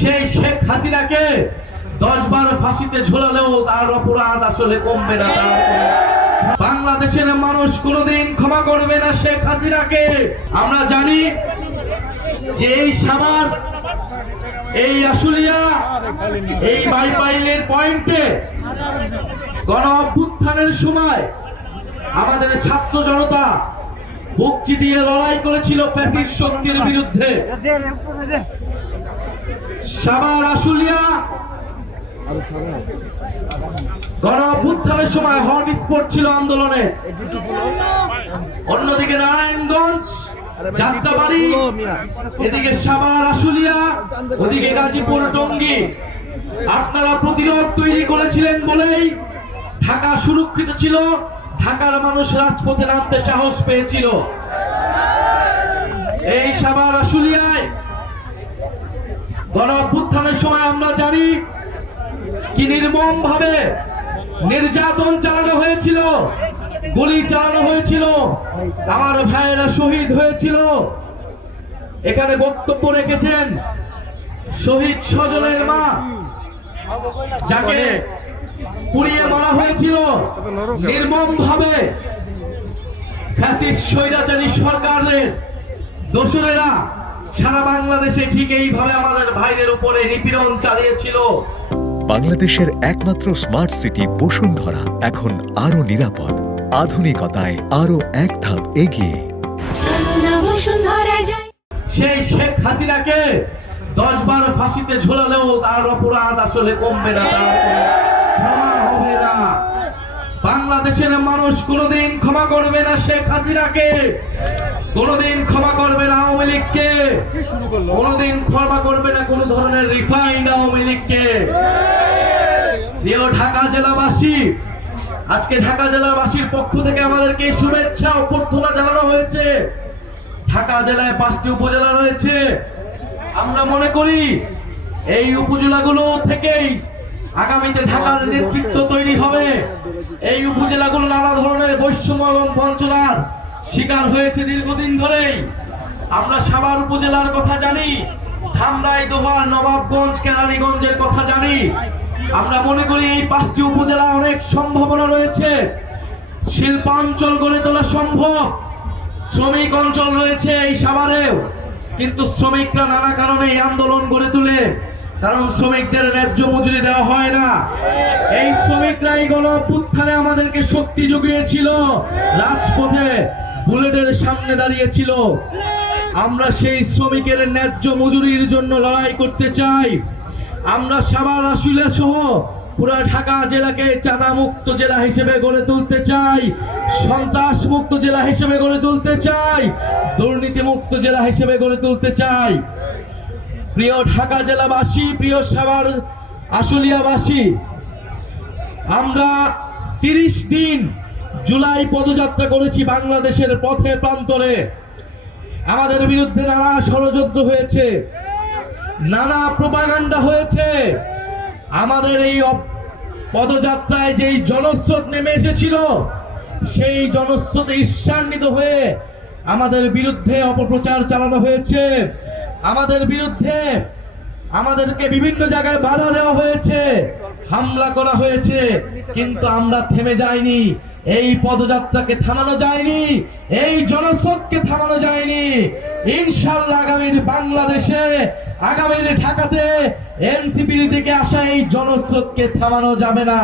সেই শেখ হাসিনাকে 10 বার ফাঁসিতে ঝোলালেও তার অপরাধ আসলে কমবে না। বাংলাদেশের মানুষ কোনোদিন ক্ষমা করবে না শেখ হাসিনাকে। আমরা জানি যে এই সাভার, এই আশুলিয়া, এই বাইপাইলের পয়েন্টে গণ অভ্যুত্থানের সময় আমাদের ছাত্র জনতা বুক দিয়ে লড়াই করেছিল ফ্যাসিস্ট শক্তির বিরুদ্ধে। সাভার আশুলিয়া গণ অভ্যুত্থানের সময় হট স্পট ছিল আন্দোলনে। অন্যদিকে নারায়ণগঞ্জ, যাত্রাবাড়ি, এদিকে সাভার আশুলিয়া, ওদিকে গাজীপুর টঙ্গী। আপনারা প্রতিরোধ তৈরি করেছিলেন বলেই ঢাকা সুরক্ষিত ছিল, ঢাকার মানুষ রাজপথে নামতে সাহস পেয়েছিল। এই সাভার আশুলিয়ায় গণ অভ্যুত্থানের সময় আমরা জানি কি নির্মম ভাবে নির্যাতন চালানো হয়েছিল, গুলি চালানো হয়েছিল, আমার ভাইয়েরা শহীদ হয়েছিল। এখানে বক্তব্য রেখেছেন শহীদ সজলের মা, যাকে পুড়িয়ে মারা হয়েছিল নির্মম ভাবে ফ্যাসিস্ট স্বৈরাচারী সরকারের দোসরেরা সারা বাংলাদেশে ঠিক এইভাবে আমাদের ভাইদের উপরে নিপীড়ন চালিয়েছিল। বাংলাদেশের একমাত্র স্মার্ট সিটি বসুন্ধরা এখন আরো নিরাপদ, আধুনিকতায় আরো এক ধাপ এগিয়ে। সেই শেখ হাসিনাকে 10 বার ফাঁসিতে ঝোলালেও তার অপরাধ আসলে কমবে না, তার ক্ষমা হবে না। বাংলাদেশের মানুষ কোনোদিন ক্ষমা করবে না শেখ হাসিনাকে, কোনোদিন ক্ষমা করবে না আওয়ামী লীগকে, কোনোদিন ক্ষমা করবে না কোন ধরনের রিফাইন্ড আওয়ামী লীগকে। প্রিয় ঢাকা জেলাবাসী, আজকে ঢাকা জেলাবাসীর পক্ষ থেকে আমাদেরকে শুভেচ্ছা ও প্রার্থনা জানানো হয়েছে। ঢাকা জেলায় 5টি উপজেলা রয়েছে। আমরা মনে করি এই উপজেলাগুলো থেকেই আগামীতে ঢাকার নেতৃত্ব তৈরি হবে। এই উপজেলাগুলো নানা ধরনের বৈষম্য এবং বঞ্চনার শিকার হয়েছে দীর্ঘদিন ধরেই। আমরা সাভার উপজেলার কথা জানি, ধামরাই, দোহার, নবাবগঞ্জ, কেরানীগঞ্জের কথা জানি। আমরা মনে করি এই 5টি উপজেলা অনেক সম্ভাবনা রয়েছে, শিল্পাঞ্চল গড়ে তোলা সম্ভব, শ্রমিক অঞ্চল রয়েছে এই সাভারেও। কিন্তু শ্রমিকরা নানা কারণে এই আন্দোলন গড়ে তোলে, কারণ শ্রমিকদের ন্যায্য মজুরি দেওয়া হয় না। এই শ্রমিকরাই গণ অভ্যুত্থানে আমাদেরকে শক্তি জুগিয়েছিল, রাজপথে বুলেটের সামনে দাঁড়িয়েছিল। আমরা সেই শ্রমিকের ন্যায্য মজুরির জন্য লড়াই করতে চাই। আমরা সাভার আশুলিয়া সহ পুরো ঢাকা জেলাকে চাঁদা মুক্ত জেলা হিসেবে গড়ে তুলতে চাই, সন্ত্রাস মুক্ত জেলা হিসেবে গড়ে তুলতে চাই, দুর্নীতি মুক্ত জেলা হিসেবে গড়ে তুলতে চাই। প্রিয় ঢাকা জেলাবাসী, প্রিয় সাভার আশুলিয়াবাসী, আমরা 30 দিন জুলাই পদযাত্রা করেছি বাংলাদেশের পথে প্রান্তরে। আমাদের বিরুদ্ধে নানা ষড়যন্ত্র হয়েছে, নানা প্রোপাগান্ডা হয়েছে। আমাদের এই পদযাত্রায় যেই জনস্রোত নেমে এসেছিল, সেই জনস্রোতে ঈর্ষান্বিত হয়ে আমাদের বিরুদ্ধে অপপ্রচার চালানো হয়েছে। আমাদের বিরুদ্ধে আমাদেরকে বিভিন্ন জায়গায় বাধা দেওয়া হয়েছে, হামলা করা হয়েছে, কিন্তু আমরা থেমে যাইনি। এই পদযাত্রাকে থামানো যায়নি, এই জনস্রোতকে থামানো যায়নি। ইনশাআল্লাহ আগামীর বাংলাদেশে, আগামীর ঢাকাতে এনসিপি থেকে আসা এই জনস্রোতকে থামানো যাবে না।